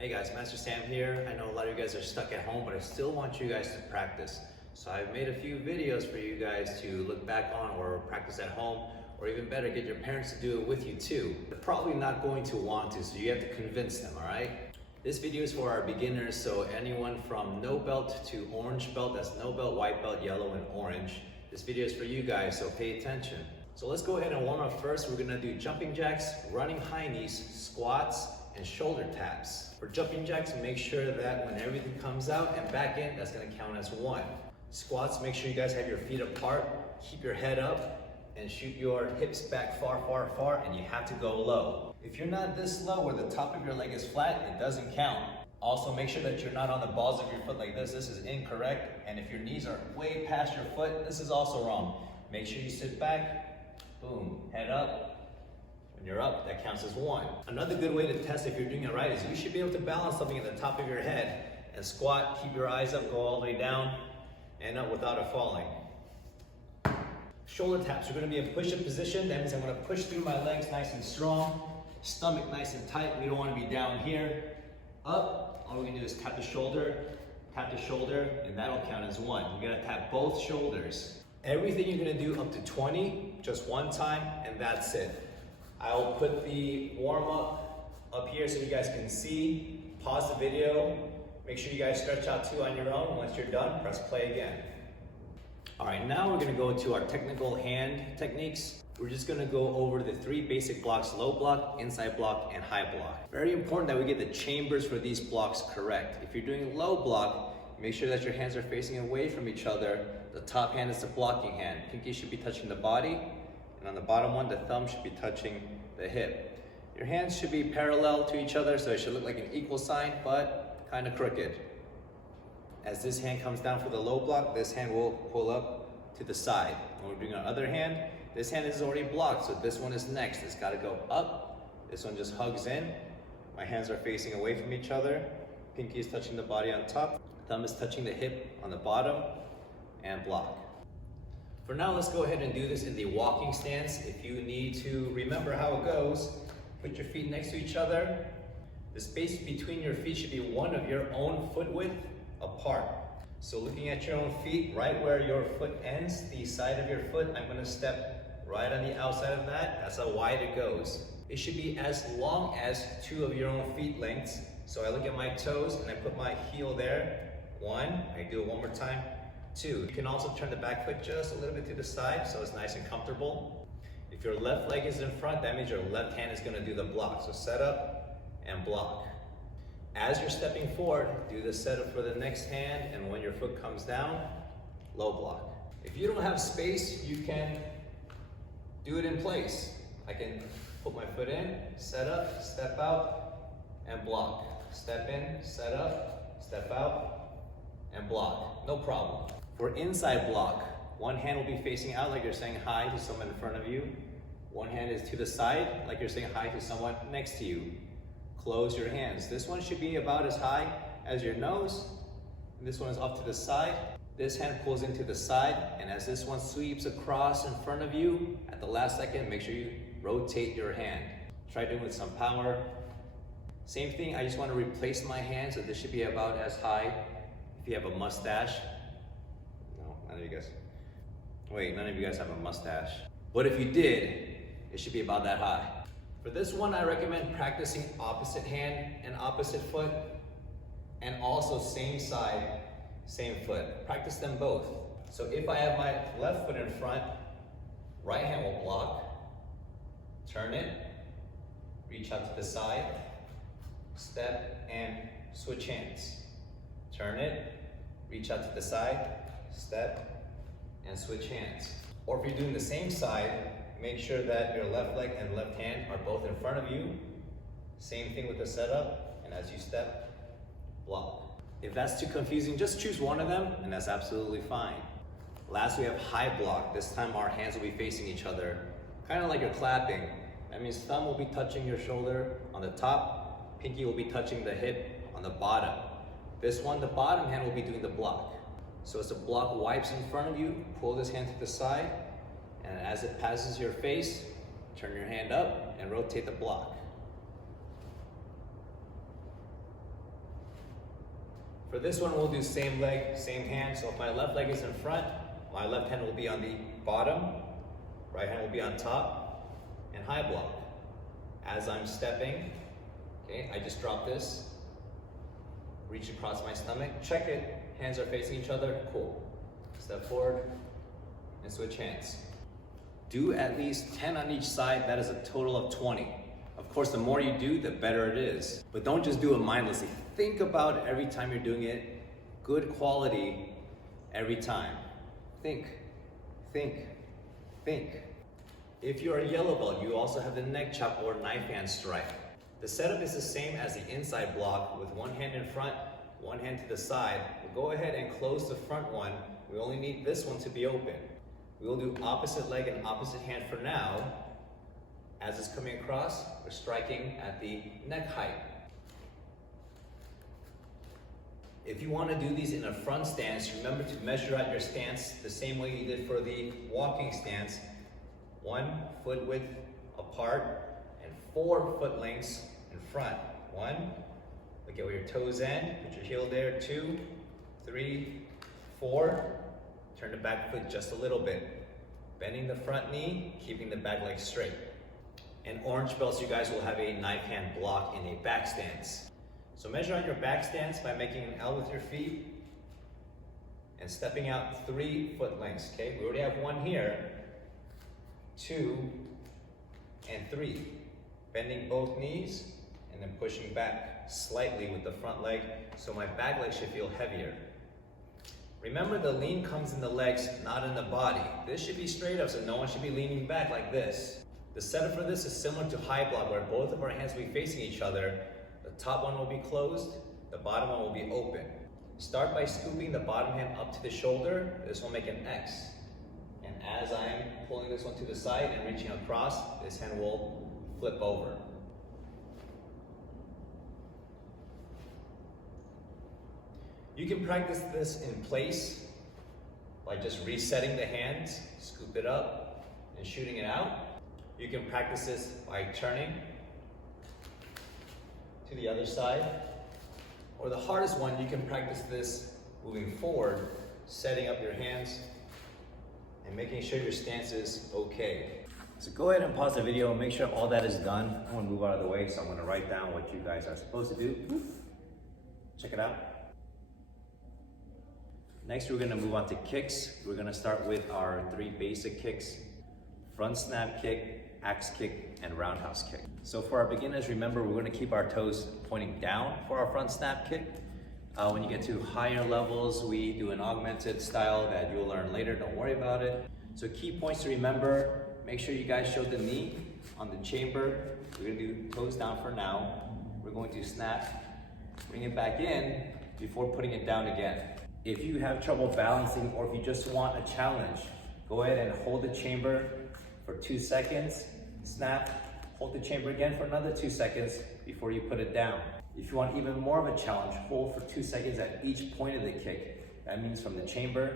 Hey guys, Master Sam here. I know a lot of you guys are stuck at home, but I still want you guys to practice. So I've made a few videos for you guys to look back on or practice at home, or even better, get your parents to do it with you too. They're probably not going to want to, so you have to convince them, all right? This video is for our beginners, so anyone from no belt to orange belt, that's no belt, white belt, yellow, and orange. This video is for you guys, so pay attention. So let's go ahead and warm up first. We're gonna do jumping jacks, running high knees, squats, and shoulder taps. For jumping jacks, make sure that when everything comes out and back in, that's gonna count as one. Squats, make sure you guys have your feet apart, keep your head up, and shoot your hips back far, far, far, and you have to go low. If you're not this low where the top of your leg is flat, it doesn't count. Also, make sure that you're not on the balls of your foot like this. This is incorrect. And if your knees are way past your foot, this is also wrong. Make sure you sit back, boom, head up. When you're up, that counts as one. Another good way to test if you're doing it right is you should be able to balance something at the top of your head and squat, keep your eyes up, go all the way down and up without it falling. Shoulder taps, we're gonna be in push-up position. That means I'm gonna push through my legs nice and strong, stomach nice and tight. We don't wanna be down here. Up, all we're gonna do is tap the shoulder, and that'll count as one. You're gonna tap both shoulders. Everything you're gonna do up to 20, just one time, and that's it. I'll put the warm-up up here so you guys can see. Pause the video. Make sure you guys stretch out too on your own. Once you're done, press play again. All right, now we're gonna go to our technical hand techniques. We're just gonna go over the three basic blocks: low block, inside block, and high block. Very important that we get the chambers for these blocks correct. If you're doing low block, make sure that your hands are facing away from each other. The top hand is the blocking hand. Pinky should be touching the body. And on the bottom one, the thumb should be touching the hip. Your hands should be parallel to each other, so it should look like an equal sign, but kind of crooked. As this hand comes down for the low block, this hand will pull up to the side. When we're doing our other hand, this hand is already blocked, so this one is next. It's got to go up. This one just hugs in. My hands are facing away from each other. Pinky is touching the body on top. Thumb is touching the hip on the bottom, and block. For now, let's go ahead and do this in the walking stance. If you need to remember how it goes, put your feet next to each other. The space between your feet should be one of your own foot width apart. So looking at your own feet, right where your foot ends, the side of your foot, I'm gonna step right on the outside of that. That's how wide it goes. It should be as long as two of your own feet lengths. So I look at my toes and I put my heel there. One, I do it one more time. Two, you can also turn the back foot just a little bit to the side so it's nice and comfortable. If your left leg is in front, that means your left hand is gonna do the block. So set up and block. As you're stepping forward, do the setup for the next hand, and when your foot comes down, low block. If you don't have space, you can do it in place. I can put my foot in, set up, step out, and block. Step in, set up, step out, and block. No problem. For inside block, one hand will be facing out like you're saying hi to someone in front of you. One hand is to the side like you're saying hi to someone next to you. Close your hands. This one should be about as high as your nose. This one is off to the side. This hand pulls into the side, and as this one sweeps across in front of you, at the last second, make sure you rotate your hand. Try doing it with some power. Same thing, I just want to replace my hand, so this should be about as high. If you have a mustache, no, none of you guys. Wait, none of you guys have a mustache. But if you did, it should be about that high. For this one, I recommend practicing opposite hand and opposite foot, and also same side, same foot. Practice them both. So if I have my left foot in front, right hand will block, turn it, reach out to the side, step and switch hands. Turn it, reach out to the side, step, and switch hands. Or if you're doing the same side, make sure that your left leg and left hand are both in front of you. Same thing with the setup, and as you step, block. If that's too confusing, just choose one of them, and that's absolutely fine. Last, we have high block. This time our hands will be facing each other, kind of like you're clapping. That means thumb will be touching your shoulder on the top, pinky will be touching the hip on the bottom. This one, the bottom hand will be doing the block. So as the block wipes in front of you, pull this hand to the side, and as it passes your face, turn your hand up and rotate the block. For this one, we'll do same leg, same hand. So if my left leg is in front, my left hand will be on the bottom, right hand will be on top, and high block. As I'm stepping, okay, I just drop this, reach across my stomach, check it, hands are facing each other, cool. Step forward and switch hands. Do at least 10 on each side, that is a total of 20. Of course, the more you do, the better it is. But don't just do it mindlessly. Think about it every time you're doing it. Good quality every time. Think, think, think. If you're a yellow belt, you also have the neck chop or knife hand strike. The setup is the same as the inside block with one hand in front, one hand to the side. We'll go ahead and close the front one. We only need this one to be open. We will do opposite leg and opposite hand for now. As it's coming across, we're striking at the neck height. If you want to do these in a front stance, remember to measure out your stance the same way you did for the walking stance. 1 foot width apart and 4 foot lengths in front. 1, look at where your toes end, put your heel there. 2, 3, 4, turn the back foot just a little bit. Bending the front knee, keeping the back leg straight. In orange belts, you guys will have a knife hand block in a back stance. So measure out your back stance by making an L with your feet and stepping out 3 foot lengths, okay? We already have 1 here, 2, and 3. Bending both knees and then pushing back slightly with the front leg so my back leg should feel heavier. Remember, the lean comes in the legs, not in the body. This should be straight up, so no one should be leaning back like this. The setup for this is similar to high block, where both of our hands will be facing each other. The top one will be closed, the bottom one will be open. Start by scooping the bottom hand up to the shoulder. This will make an X. And as I'm pulling this one to the side and reaching across, this hand will flip over. You can practice this in place by just resetting the hands, scoop it up, and shooting it out. You can practice this by turning to the other side. Or the hardest one, you can practice this moving forward, setting up your hands and making sure your stance is okay. So go ahead and pause the video and make sure all that is done. I'm gonna move out of the way, so I'm gonna write down what you guys are supposed to do. Check it out. Next, we're gonna move on to kicks. We're gonna start with our 3 basic kicks: front snap kick, axe kick, and roundhouse kick. So for our beginners, remember, we're gonna keep our toes pointing down for our front snap kick. When you get to higher levels, we do an augmented style that you'll learn later, don't worry about it. So key points to remember: make sure you guys show the knee on the chamber. We're gonna do toes down for now. We're going to snap, bring it back in before putting it down again. If you have trouble balancing, or if you just want a challenge, go ahead and hold the chamber for 2 seconds, snap, hold the chamber again for another 2 seconds before you put it down. If you want even more of a challenge, hold for 2 seconds at each point of the kick. That means from the chamber,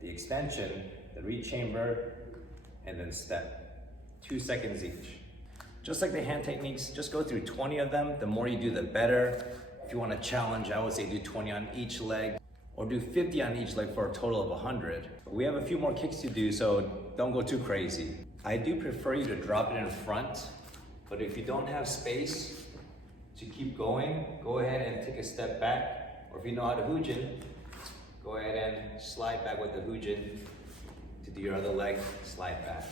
the extension, the re-chamber, and then step. 2 seconds each. Just like the hand techniques, just go through 20 of them. The more you do, the better. If you want a challenge, I would say do 20 on each leg, or do 50 on each leg for a total of 100. We have a few more kicks to do, so don't go too crazy. I do prefer you to drop it in front, but if you don't have space to keep going, go ahead and take a step back, or if you know how to hujin, go ahead and slide back with the hujin to do your other leg, slide back.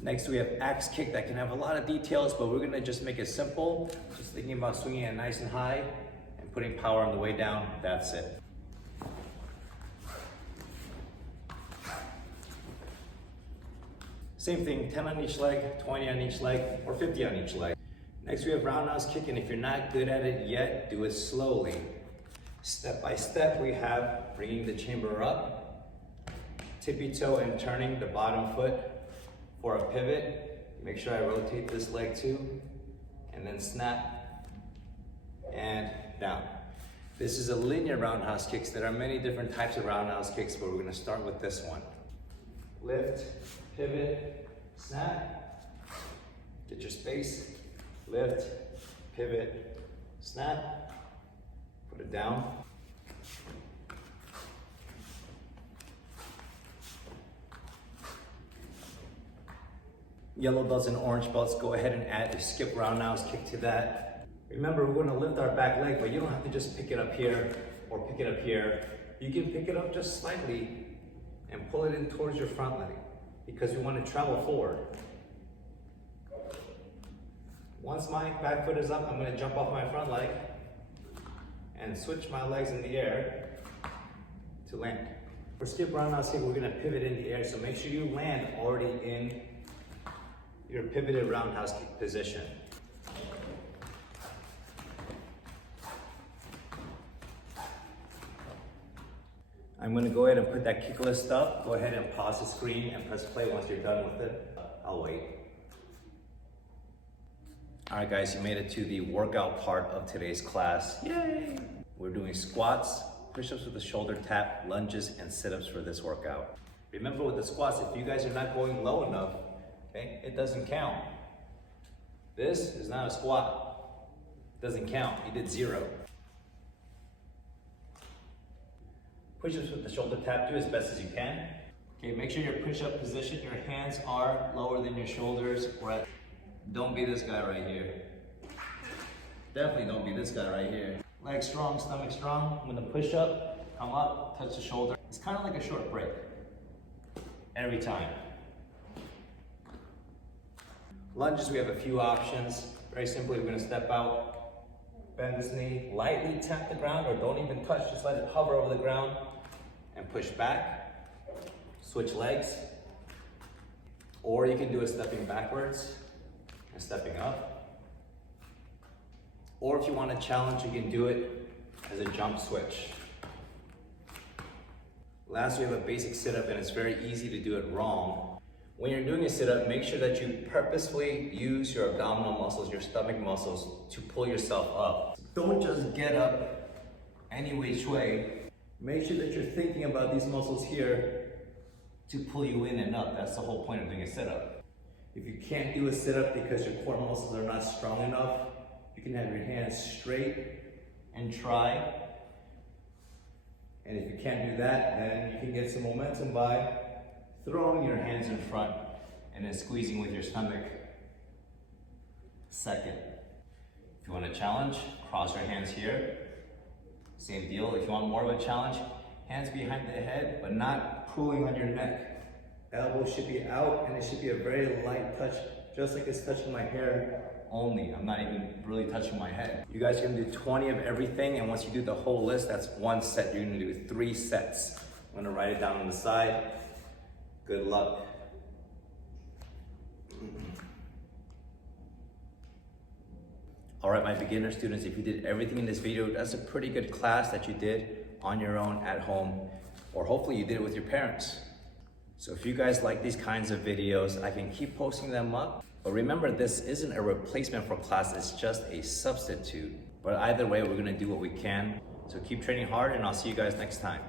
Next, we have axe kick that can have a lot of details, but we're gonna just make it simple. Just thinking about swinging it nice and high and putting power on the way down, that's it. Same thing, 10 on each leg, 20 on each leg, or 50 on each leg. Next, we have roundhouse kick, and if you're not good at it yet, do it slowly. Step by step, we have bringing the chamber up, tippy toe and turning the bottom foot for a pivot. Make sure I rotate this leg too, and then snap and down. This is a linear roundhouse kicks. There are many different types of roundhouse kicks, but we're gonna start with this one. Lift, pivot, snap, get your space, lift, pivot, snap, Put it down. Yellow belts and orange belts, go ahead and add a skip roundhouse kick to that. Remember, we're gonna lift our back leg, but you don't have to just pick it up here or pick it up here. You can pick it up just slightly and pull it in towards your front leg because we want to travel forward. Once my back foot is up, I'm gonna jump off my front leg and switch my legs in the air to land. For skip roundhouse kick, we're gonna pivot in the air, so make sure you land already in your pivoted roundhouse kick position. I'm gonna go ahead and put that kick list up. Go ahead and pause the screen and press play once you're done with it. I'll wait. All right guys, you made it to the workout part of today's class. Yay! We're doing squats, push-ups with the shoulder tap, lunges, and sit-ups for this workout. Remember with the squats, if you guys are not going low enough, okay, it doesn't count. This is not a squat. Doesn't count. You did 0. Push-ups with the shoulder tap, do as best as you can. Okay, make sure your push-up position, your hands are lower than your shoulders. Don't be this guy right here. Definitely don't be this guy right here. Legs strong, stomach strong. I'm gonna push up, come up, touch the shoulder. It's kind of like a short break. Every time. Lunges, we have a few options. Very simply, we're gonna step out, bend this knee, lightly tap the ground, or don't even touch, just let it hover over the ground, and push back. Switch legs. Or you can do a stepping backwards and stepping up. Or if you want to challenge, you can do it as a jump switch. Last, we have a basic sit-up, and it's very easy to do it wrong. When you're doing a sit-up, make sure that you purposefully use your abdominal muscles, your stomach muscles, to pull yourself up. Don't just get up any which way. Make sure that you're thinking about these muscles here to pull you in and up. That's the whole point of doing a sit-up. If you can't do a sit-up because your core muscles are not strong enough, you can have your hands straight and try. And if you can't do that, then you can get some momentum by throwing your hands in front and then squeezing with your stomach. Second. If you want a challenge, cross your hands here. Same deal. If you want more of a challenge, hands behind the head, but not pulling on your neck. Elbows should be out, and it should be a very light touch, just like it's touching my hair only. I'm not even really touching my head. You guys are gonna do 20 of everything, and once you do the whole list, that's 1 set. You're gonna do 3 sets. I'm gonna write it down on the side. Good luck. All right, my beginner students, if you did everything in this video, that's a pretty good class that you did on your own at home, or hopefully you did it with your parents. So if you guys like these kinds of videos, I can keep posting them up. But remember, this isn't a replacement for class, it's just a substitute. But either way, we're gonna do what we can. So keep training hard, and I'll see you guys next time.